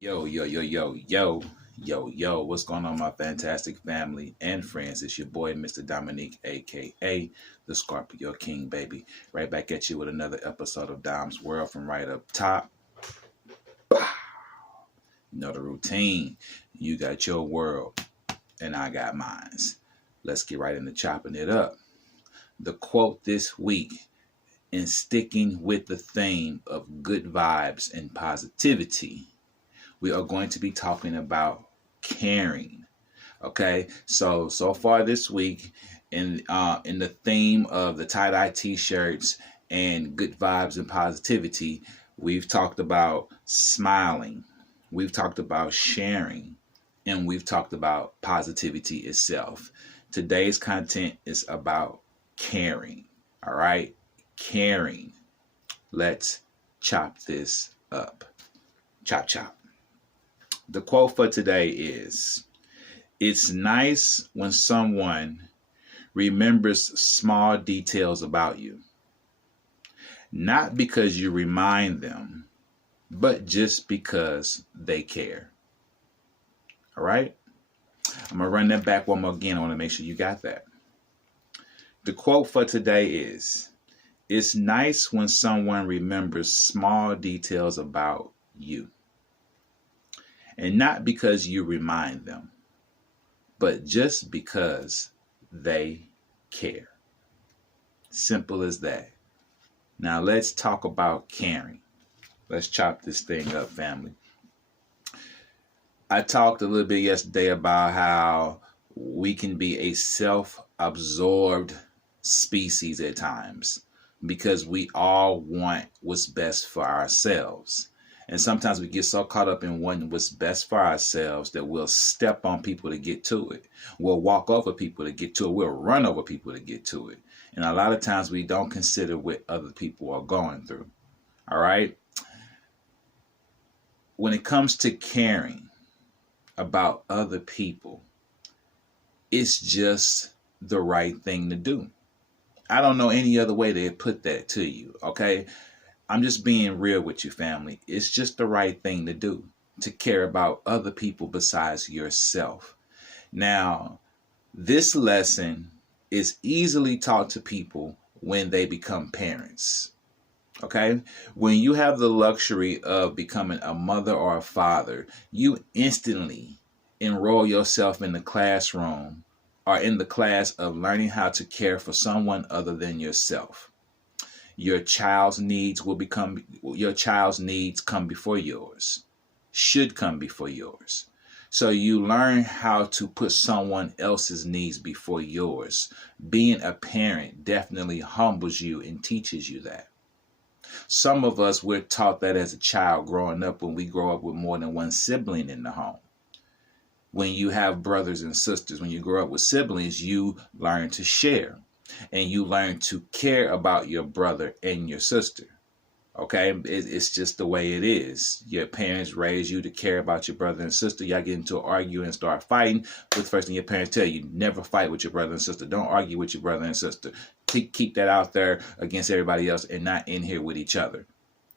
Yo, what's going on, my fantastic family and friends? It's your boy, Mr. Dominique, aka the Scorpio King, baby. Right back at you with another episode of Dom's World from right up top. You know the routine. You got your world, and I got mine. Let's get right into chopping it up. The quote this week, in sticking with the theme of good vibes and positivity, we are going to be talking about caring. Okay, so far this week, in the theme of the tie-dye t-shirts and good vibes and positivity, we've talked about smiling, we've talked about sharing, and we've talked about positivity itself. Today's content is about caring. All right, caring. Let's chop this up. Chop chop. The quote for today is, "It's nice when someone remembers small details about you, not because you remind them, but just because they care." All right? I'm going to run that back one more again. I want to make sure you got that. The quote for today is, "It's nice when someone remembers small details about you, and not because you remind them, but just because they care." Simple as that. Now let's talk about caring. Let's chop this thing up, family. I talked a little bit yesterday about how we can be a self-absorbed species at times because we all want what's best for ourselves. And sometimes we get so caught up in wanting what's best for ourselves that we'll step on people to get to it. We'll walk over people to get to it. We'll run over people to get to it. And a lot of times we don't consider what other people are going through. All right? When it comes to caring about other people, it's just the right thing to do. I don't know any other way to put that to you, okay? I'm just being real with you, family. It's just the right thing to do, to care about other people besides yourself. Now, this lesson is easily taught to people when they become parents. Okay? When you have the luxury of becoming a mother or a father, you instantly enroll yourself in the classroom or in the class of learning how to care for someone other than yourself. Your child's needs come before yours, should come before yours. So you learn how to put someone else's needs before yours. Being a parent definitely humbles you and teaches you that. Some of us, we're taught that as a child growing up, when we grow up with more than one sibling in the home. When you have brothers and sisters, when you grow up with siblings, you learn to share. And you learn to care about your brother and your sister. Okay? It's just the way it is. Your parents raise you to care about your brother and sister. Y'all get into an argument and start fighting. But the first thing your parents tell you, never fight with your brother and sister. Don't argue with your brother and sister. Keep that out there against everybody else and not in here with each other.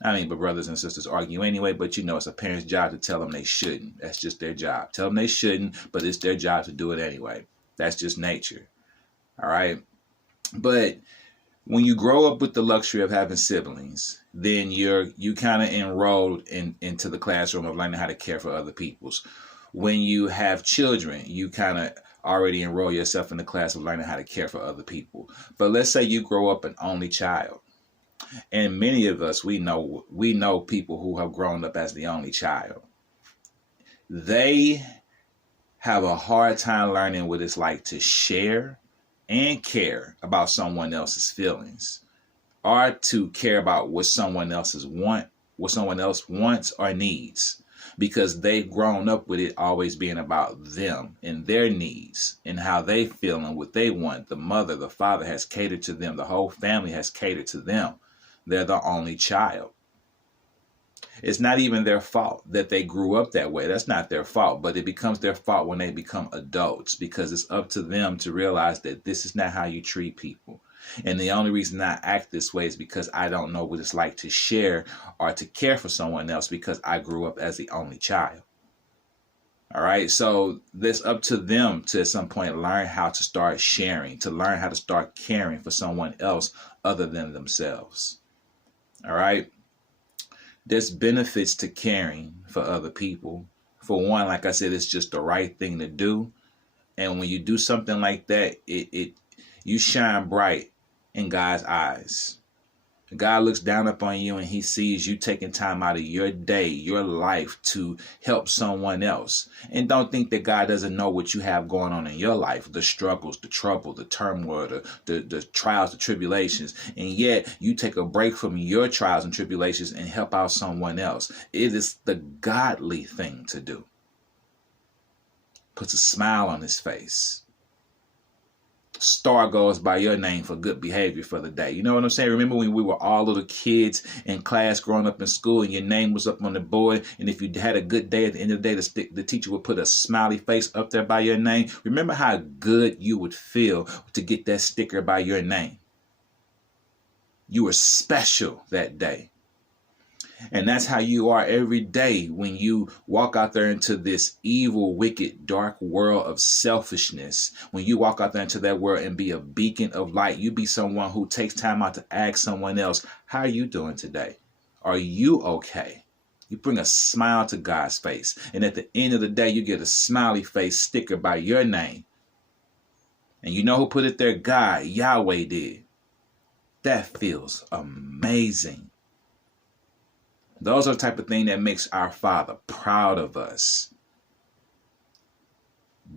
But brothers and sisters argue anyway, but it's a parent's job to tell them they shouldn't. That's just their job. Tell them they shouldn't, but it's their job to do it anyway. That's just nature. All right? But when you grow up with the luxury of having siblings, then you kind of enrolled into the classroom of learning how to care for other people's. When you have children, you kind of already enroll yourself in the class of learning how to care for other people. But let's say you grow up an only child. And many of us, we know people who have grown up as the only child. They have a hard time learning what it's like to share and care about someone else's feelings, or to care about what someone else wants or needs, because they've grown up with it always being about them and their needs and how they feel and what they want. The mother, the father has catered to them. The whole family has catered to them. They're the only child. It's not even their fault that they grew up that way. That's not their fault, but it becomes their fault when they become adults, because it's up to them to realize that this is not how you treat people. And the only reason I act this way is because I don't know what it's like to share or to care for someone else, because I grew up as the only child. All right. So it's up to them to at some point learn how to start sharing, to learn how to start caring for someone else other than themselves. All right. There's benefits to caring for other people. For one, like I said, it's just the right thing to do. And when you do something like that, you shine bright in God's eyes. God looks down upon you and he sees you taking time out of your day, your life, to help someone else. And don't think that God doesn't know what you have going on in your life, the struggles, the trouble, the turmoil, the trials, the tribulations. And yet you take a break from your trials and tribulations and help out someone else. It is the godly thing to do. Puts a smile on his face. Star goes by your name for good behavior for the day. You know what I'm saying? Remember when we were all little kids in class growing up in school and your name was up on the board, and if you had a good day at the end of the day, the teacher would put a smiley face up there by your name? Remember how good you would feel to get that sticker by your name? You were special that day. And that's how you are every day when you walk out there into this evil, wicked, dark world of selfishness. When you walk out there into that world and be a beacon of light, you be someone who takes time out to ask someone else, how are you doing today? Are you okay? You bring a smile to God's face. And at the end of the day, you get a smiley face sticker by your name. And you know who put it there? God, Yahweh did. That feels amazing. Those are the type of thing that makes our Father proud of us.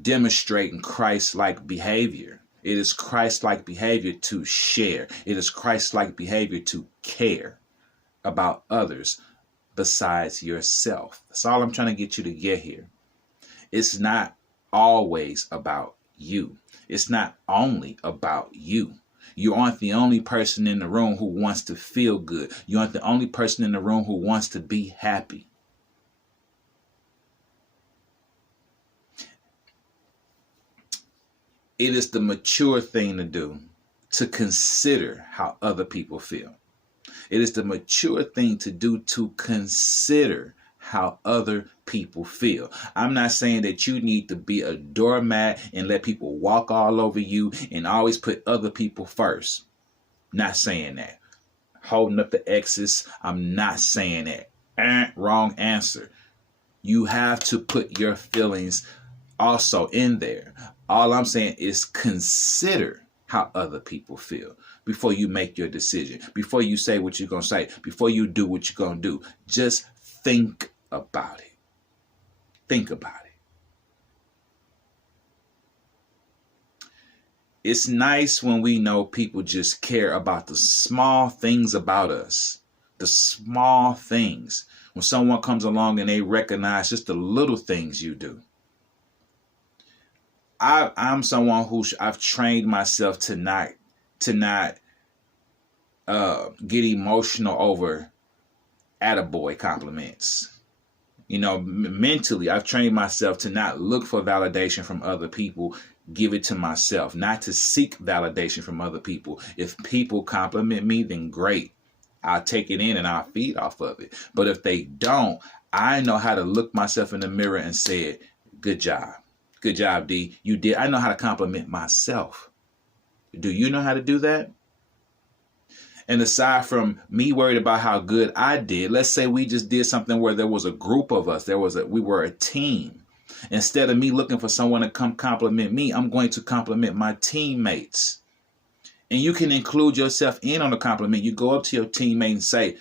Demonstrating Christ-like behavior. It is Christ-like behavior to share. It is Christ-like behavior to care about others besides yourself. That's all I'm trying to get you to get here. It's not always about you. It's not only about you. You aren't the only person in the room who wants to feel good. You aren't the only person in the room who wants to be happy. It is the mature thing to do to consider how other people feel. It is the mature thing to do to consider how other people feel. I'm not saying that you need to be a doormat and let people walk all over you and always put other people first. Not saying that. Holding up the X's, I'm not saying that. Wrong answer. You have to put your feelings also in there. All I'm saying is consider how other people feel before you make your decision, before you say what you're going to say, before you do what you're going to do. Just think about it. Think about it. It's nice when we know people just care about the small things about us. The small things. When someone comes along and they recognize just the little things you do. I'm someone who I've trained myself to not get emotional over attaboy compliments. You know, mentally, I've trained myself to not look for validation from other people, give it to myself, not to seek validation from other people. If people compliment me, then great. I'll take it in and I'll feed off of it. But if they don't, I know how to look myself in the mirror and say, good job. Good job, D. You did. I know how to compliment myself. Do you know how to do that? And aside from me worried about how good I did, let's say we just did something where there was a group of us. We were a team. Instead of me looking for someone to come compliment me, I'm going to compliment my teammates. And you can include yourself in on the compliment. You go up to your teammate and say,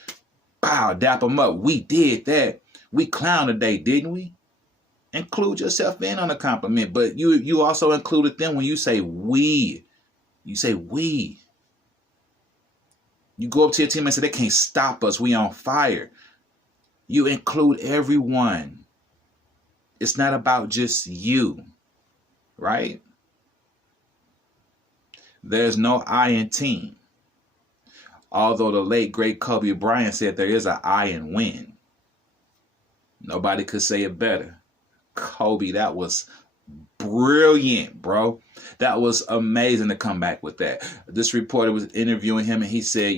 wow, dap them up. We did that. We clowned today, didn't we? Include yourself in on the compliment. But you also included them when you say we. You say we. You go up to your team and say, they can't stop us. We on fire. You include everyone. It's not about just you, right? There's no I in team. Although the late, great Kobe Bryant said there is an I in win. Nobody could say it better. Kobe, that was Brilliant, bro. That was amazing to come back with that. This reporter was interviewing him and he said,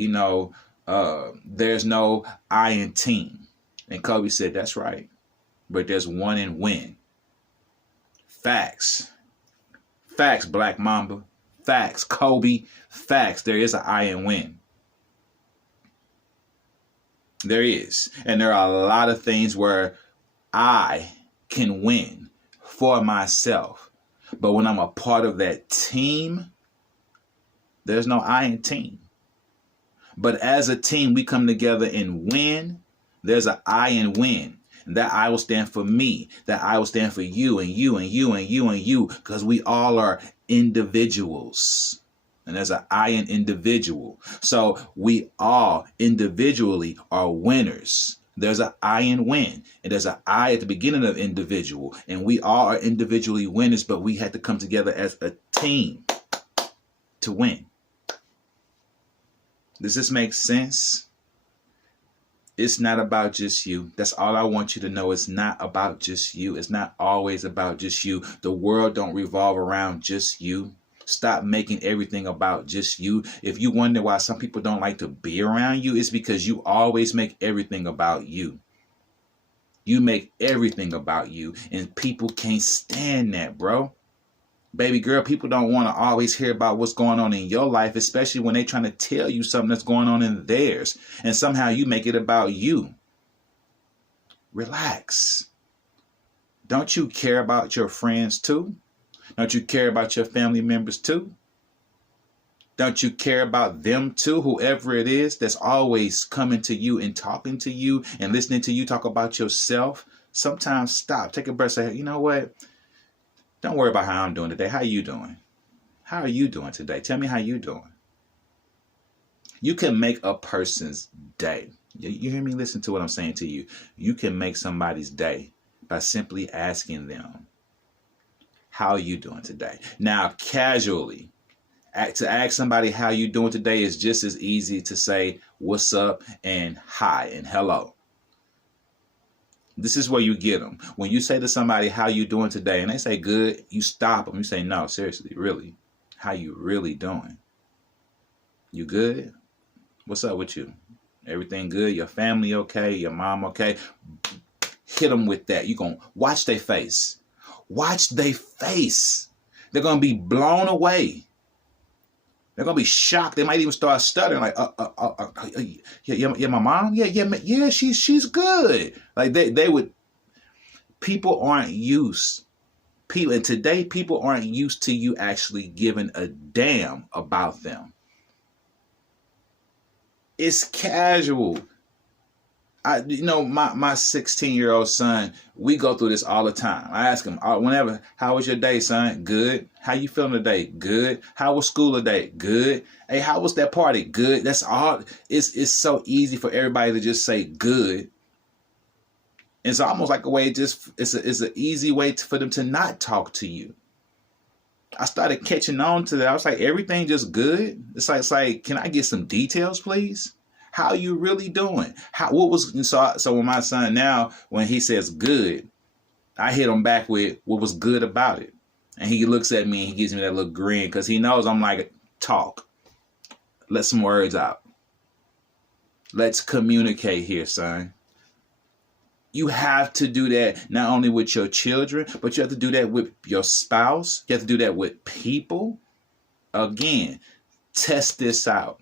there's no I in team. And Kobe said, that's right. But there's one in win. Facts. Facts, Black Mamba. Facts, Kobe. Facts. There is an I in win. There is. And there are a lot of things where I can win for myself. But when I'm a part of that team, there's no I in team. But as a team, we come together and win. There's an I in win. And that I will stand for me. That I will stand for you and you and you and you and you. Because we all are individuals. And there's an I in individual. So we all individually are winners. There's an I in win. And there's an I at the beginning of individual. And we all are individually winners, but we had to come together as a team to win. Does this make sense? It's not about just you. That's all I want you to know. It's not about just you. It's not always about just you. The world don't revolve around just you. Stop making everything about just you. If you wonder why some people don't like to be around you, it's because you always make everything about you. You make everything about you, and people can't stand that, bro. Baby girl, people don't want to always hear about what's going on in your life, especially when they're trying to tell you something that's going on in theirs, and somehow you make it about you. Relax. Don't you care about your friends too? Don't you care about your family members too? Don't you care about them too? Whoever it is that's always coming to you and talking to you and listening to you talk about yourself. Sometimes stop, take a breath, say, you know what? Don't worry about how I'm doing today. How are you doing? How are you doing today? Tell me how you doing. You can make a person's day. You hear me? Listen to what I'm saying to you. You can make somebody's day by simply asking them, how are you doing today? Now, casually, to ask somebody how you doing today is just as easy to say what's up and hi and hello. This is where you get them. When you say to somebody, how you doing today? And they say good, you stop them. You say, no, seriously, really? How you really doing? You good? What's up with you? Everything good? Your family okay? Your mom okay? Hit them with that. You're going to watch their face. Watch their face. They're going to be blown away. They're going to be shocked. They might even start stuttering like, yeah, my mom? Yeah, she's good. Like they would, people aren't used. And today people aren't used to you actually giving a damn about them. It's casual. My 16-year-old son, we go through this all the time. I ask him whenever, how was your day, son? Good. How you feeling today? Good. How was school today? Good. Hey, how was that party? Good. That's all. It's so easy for everybody to just say good. It's almost like a way, it's an easy way for them to not talk to you. I started catching on to that. I was like, everything just good? It's like, can I get some details, please? How you really doing? So when my son now, when he says good, I hit him back with what was good about it. And he looks at me and he gives me that little grin because he knows I'm like, talk. Let some words out. Let's communicate here, son. You have to do that not only with your children, but you have to do that with your spouse. You have to do that with people. Again, test this out.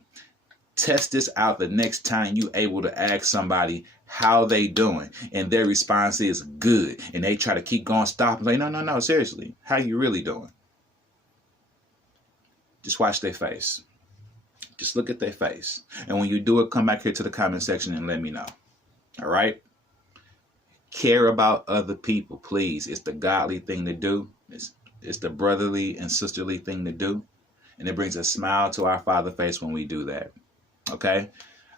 Test this out the next time you able to ask somebody how they doing. And their response is good. And they try to keep going, stop and say, no, seriously. How you really doing? Just watch their face. Just look at their face. And when you do it, come back here to the comment section and let me know. All right? Care about other people, please. It's the godly thing to do. It's the brotherly and sisterly thing to do. And it brings a smile to our Father's face when we do that. Okay?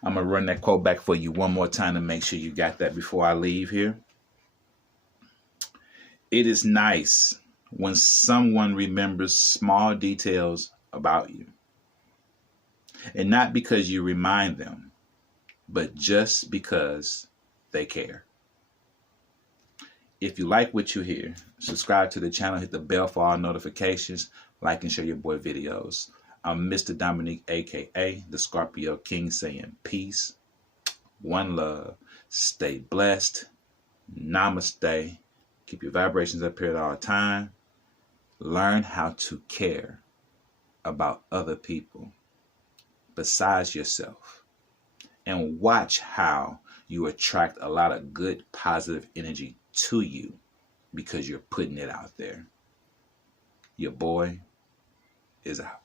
I'm going to run that quote back for you one more time to make sure you got that before I leave here. It is nice when someone remembers small details about you. And not because you remind them, but just because they care. If you like what you hear, subscribe to the channel, hit the bell for all notifications, like and share your boy videos. I'm Mr. Dominique, aka the Scorpio King, saying peace, one love, stay blessed, namaste, keep your vibrations up here at all time. Learn how to care about other people besides yourself, and watch how you attract a lot of good, positive energy to you because you're putting it out there. Your boy is out.